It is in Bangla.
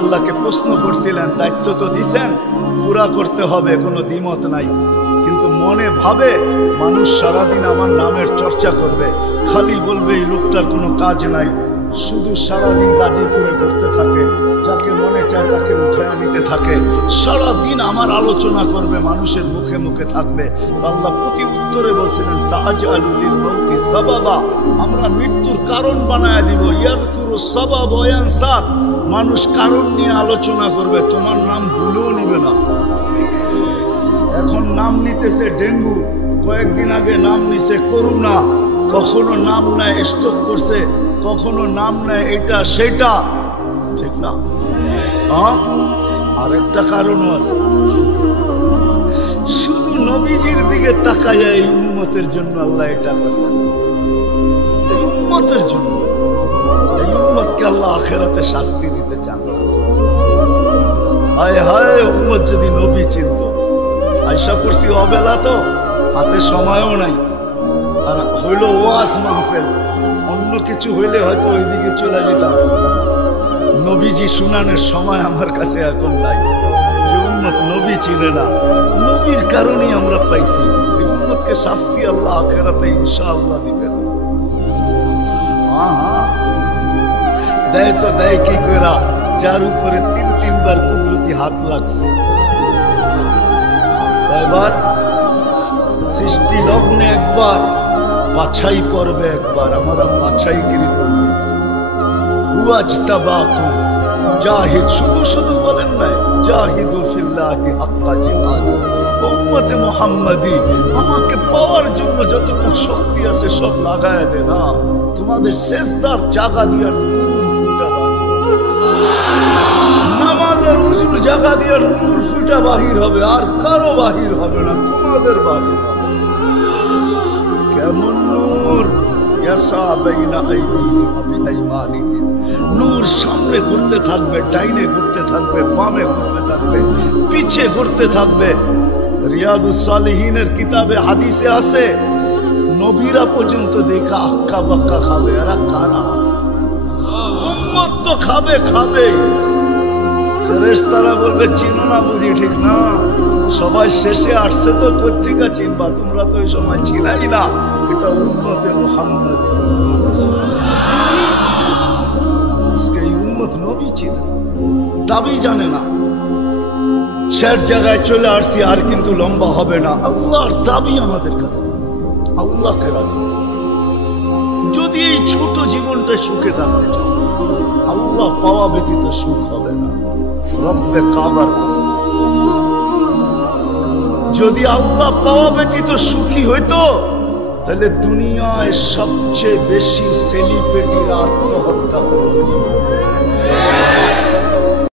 আল্লাহকে প্রশ্ন করছিলেন, দায়িত্ব তো দিছেন, পুরা করতে হবে, কোনো দ্বিমত নাই। কিন্তু মনে ভাবে মানুষ সারাদিন আমার নামের চর্চা করবে, খালি বলবে এই লোকটার কোনো কাজ নাই, শুধু সারাদিন গাজীপুরে করতে থাকে, যাকে মনে চায় তাকে উঠায় নিতে থাকে, সারাদিন আমার আলোচনা করবে, মানুষের মুখে মুখে থাকবে। আল্লাহ প্রতি উত্তরে বলছিলেন, সাহাজালুল মৌতি সাবাবা, আমরা মৃত্যুর কারণ বানায় দিব। ইয়াযকুরু সাবাব ওয়া ইয়ানসাক, মানুষ কারণ নিয়ে আলোচনা করবে, তোমার নাম ভুলেও নিবে না। এখন নাম নিতেছে ডেঙ্গু, কয়েকদিন আগে নাম নিছে করোনা, কখনো নাম নেয় স্ট্রোক করছে, কখনো নাম নেয় এটা সেটা, ঠিক না? আরেকটা কারণও আছে, শুধু নবীজির দিকে তাকায় এই উম্মতের জন্য আল্লাহ এটা করছেন, এই উম্মতের জন্য। এই উম্মতকে আল্লাহ আখিরাতে শাস্তি দিতে চান না। হায় হায়, উম্মত যদি নবী চিনত। আয়সা করছি অবেলা, তো হাতে সময়ও নাই, আর হইল ওয়াজ মাহফিল, অন্য কিছু হইলে হয়তো ওইদিকে চলে যেতাম। নবীজি শুনানোর সময় আমার কাছে এখন নাই। যে উম্মত নবী চিনে না, নবীর কারণেই আমরা পাইছি। এই উম্মতকে শাস্তি আল্লাহ আখিরাতে ইনশাআল্লাহ দিবেন। হ্যাঁ, দেয় তো দেয় কি কইরা, যার উপরে 3 বার কুদরতি হাত লাগছে। কয়বার? সৃষ্টি লগ্নে একবার, বাছাই পর্বে একবার, আমরা বাছাইকৃত। হুয়াজতাবাকুম জাহিদ, শুধু শুধু বলেন নাই, জাহিদু ফিল্লাহি হাক্কা জিহাদি। উম্মতে মুহাম্মাদি, আমাকে পাওয়ার জন্য যতটুকু শক্তি আছে সব লাগায় দে না। তোমাদের সেজদার জায়গা দিয়ে নূর ফুটা বাহির হবে, নামাজের উজুর জায়গা দিয়ে নূর ফুটা বাহির হবে, আর কারো বাহির হবে না, তোমাদের বাহির হবে। কেমন নূর? ইয়াসা বাইনা আইদিহিম ওয়া বিআইমানিহিম, নূর সামনে ঘুরতে থাকবে, ডাইনে ঘুরতে থাকবে, বামে ঘুরতে থাকবে, পিছে ঘুরতে থাকবে। রিয়াদুস সালিহিনের কিতাবে হাদিসে আছে, নবীরা পর্যন্ত দেখা আক্কা বাক্কা খাবে। এরা কারা? উম্মত তো খাবে খাবে। ফেরেশতারা বলবে চিনো না বুঝি, ঠিক না? সবাই শেষে আসছে তো, পত্রিকা চিনবা, তোমরা তো ওই সময় ছিলাই না। এটা উম্মতে মুহাম্মদ। আজকে এই উম্মত নবী চিনে না, দাবি জানে না। শের জায়গায় চলে আসছি, আর কিন্তু লম্বা হবে না। আল্লাহর দাবি আমাদের কাছে, আল্লাহকে রাজি। যদি এই ছোট জীবনটা সুখে থাকতে চাও, আল্লাহ পাওয়া ব্যতীত সুখ হবে না। রব্বে কাবার কাছে যদি আল্লাহ পাওয়া ব্যতীত সুখী হইতো, তাহলে দুনিয়ায় সবচেয়ে বেশি সেলিব্রিটিরা আত্মহত্যা করবে।